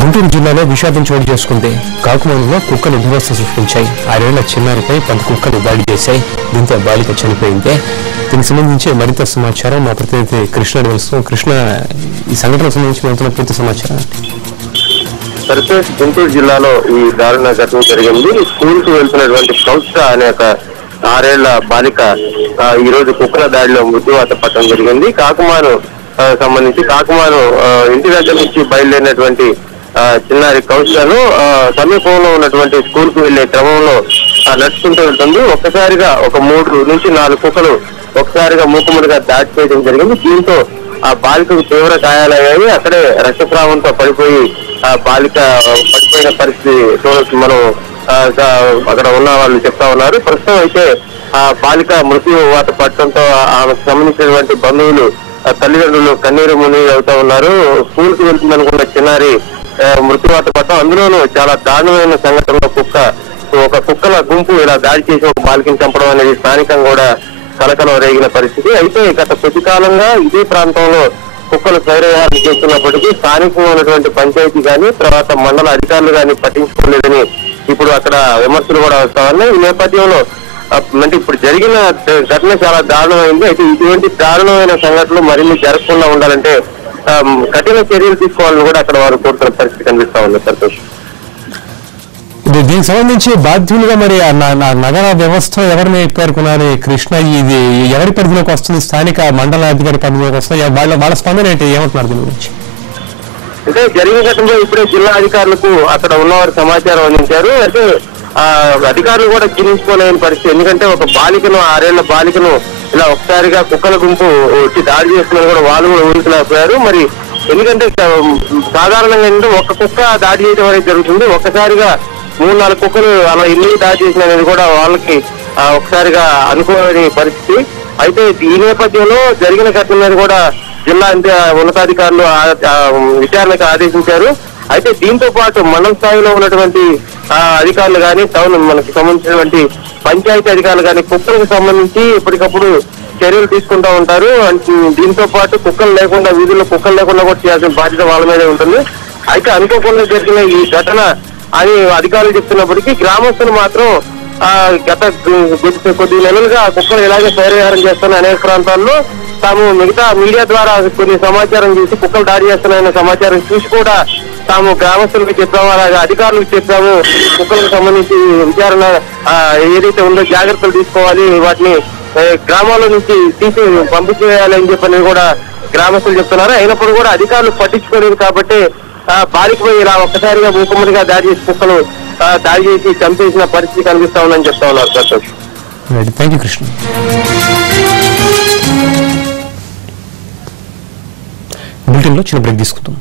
గుంటూరు జిల్లాలో విషాదం చోటు చేసుకుంటే కాకుమానులో కుక్కలు దురవస్థ సృష్టించాయి. 6 ఏళ్ల చిన్నారిపై 10 కుక్కలు దాడి చేశాయి. దీంతో బాలిక చనిపోయింది. దీనికి సంబంధించి మరింత సమాచారం మా ప్రతినిధి కృష్ణ తెలుస్తాం. కృష్ణ, ఈ సంఘటనకు సంబంధించి వెళ్తున్న పూర్తి సమాచారం. గుంటూరు జిల్లాలో ఈ దారుణ ఘటన జరిగింది. స్కూల్ కు వెళ్తున్నటువంటి కౌశిక అనే ఒక 6 ఏళ్ల బాలిక ఈ రోజు కుక్కల దాడిలో మృత్యువాత పట్టడం జరిగింది. కాకుమాను సంబంధించి కాకుమాను ఇంటి దగ్గర నుంచి బయలుదేరినటువంటి చిన్నారి కౌశికను సమీపంలో ఉన్నటువంటి స్కూల్ కు వెళ్లే క్రమంలో నడుచుకుంటూ వెళ్తుంది. ఒక్కసారిగా ఒక 3 నుంచి 4 కుక్కలు ఒకసారిగా మూకుముడిగా దాడి చేయడం జరిగింది. దీంతో ఆ బాలికకు తీవ్ర గాయాలయ్యాయి. అక్కడే రక్తస్రావంతో పడిపోయి ఆ బాలిక పడిపోయిన పరిస్థితి చూడొచ్చు. మనం అక్కడ ఉన్న వాళ్ళు చెప్తా ఉన్నారు. ప్రస్తుతం అయితే ఆ బాలిక మృత్యు వాత పట్టడంతో ఆమెకు సంబంధించినటువంటి బంధువులు తల్లిదండ్రులు కన్నీరు మున్నీరు అవుతా ఉన్నారు. స్కూల్ కు వెళ్తుందనుకున్న చిన్నారి మృత్యువాత పట్టడం, అందులోనూ చాలా దారుణమైన సంఘటనలో ఒక కుక్కల గుంపు ఇలా దాడి చేసి ఒక బాలికని చంపడం అనేది స్థానికంగా కూడా కలకలం రేగిన పరిస్థితి. అయితే గత కొద్ది కాలంగా ఇదే ప్రాంతంలో కుక్కలు శైర్యహారం చేస్తున్నప్పటికీ స్థానికంగా ఉన్నటువంటి పంచాయతీ కానీ తర్వాత మండల అధికారులు కానీ పట్టించుకోలేదని ఇప్పుడు అక్కడ విమర్శలు కూడా వస్తా ఉన్నాయి. ఈ నేపథ్యంలో అంటే ఇప్పుడు జరిగిన ఘటన చాలా దారుణమైంది. అయితే ఇటువంటి దారుణమైన సంఘటనలు మరిన్ని జరగకుండా ఉండాలంటే కఠిన చర్యలు తీసుకోవాలని కూడా అక్కడ వారు కోరుతున్న పరిస్థితి కనిపిస్తా ఉంది. సంతోష్, దీనికి సంబంధించి బాధ్యులుగా మరి నగర వ్యవస్థ ఎవరిని పేర్కొన్నారు కృష్ణ? ఇది ఎవరి పరిధిలోకి వస్తుంది? స్థానిక మండల అధికారి పరిధిలోకి వస్తుంది? వాళ్ళ స్పందన ఏంటి, ఏమంటున్నారు దీని గురించి? అంటే జరిగిన ఘటనలో ఇప్పుడే జిల్లా అధికారులకు అక్కడ ఉన్నవారు సమాచారం అందించారు. అంటే అధికారులు కూడా జీర్ణించుకోలేని పరిస్థితి. ఎందుకంటే ఒక బాలికను 6 ఏళ్ల బాలికను ఇలా ఒకసారిగా కుక్కల గుంపు వచ్చి దాడి చేస్తుందని కూడా వాళ్ళు కూడా ఊహించలేకపోయారు. మరి ఎందుకంటే సాధారణంగా ఏంటంటే ఒక కుక్క దాడి చేయడం అనేది జరుగుతుంది. ఒక్కసారిగా 3-4 కుక్కలు అలా ఇల్లు దాడి చేసిన అనేది కూడా వాళ్ళకి ఒకసారిగా అనుకోని పరిస్థితి. అయితే ఈ నేపథ్యంలో జరిగిన ఘటన మీద కూడా జిల్లా ఉన్నతాధికారులు విచారణకు ఆదేశించారు. అయితే దీంతో పాటు మండల స్థాయిలో ఉన్నటువంటి అధికారులు కానీ టౌన్ మనకి సంబంధించినటువంటి పంచాయతీ అధికారులు కానీ కుక్కలకు సంబంధించి ఎప్పటికప్పుడు చర్యలు తీసుకుంటూ ఉంటారు. దీంతో పాటు కుక్కలు లేకుండా వీధుల్లో కుక్కలు లేకుండా కూడా చేయాల్సిన బాధ్యత వాళ్ళ మీదే ఉంటుంది. అయితే అనుకోకుండా జరిగిన ఈ ఘటన అని అధికారులు చెప్తున్నప్పటికీ గ్రామస్తులు మాత్రం గత కొద్ది నెలలుగా కుక్కలు ఇలాగే శైర్యహారం చేస్తున్న అనేక ప్రాంతాల్లో తాము మిగతా మీడియా ద్వారా కొన్ని సమాచారం చూసి కుక్కలు దాడి చేస్తున్నాయన్న సమాచారం చూసి కూడా తాము గ్రామస్తులకు చెప్పాము, అలాగే అధికారులకు చెప్పాము. కుక్కలకు సంబంధించి విచారణ ఏదైతే ఉందో జాగ్రత్తలు తీసుకోవాలి, వాటిని గ్రామాల నుంచి తీసి పంపించేయాలని చెప్పని కూడా గ్రామస్తులు చెప్తున్నారు. అయినప్పుడు కూడా అధికారులు పట్టించుకోలేదు కాబట్టి బాలికపై ఇలా ఒక్కసారిగా మూకుమ్మడిగా దాడి చేసి కుక్కలు దాడి చేసి చంపేసిన పరిస్థితి కనిపిస్తా ఉందని చెప్తా ఉన్నారు. Santosh, thank you Krishna. బులెటిన్లో చిన్న బ్రేక్ తీసుకుంటాం.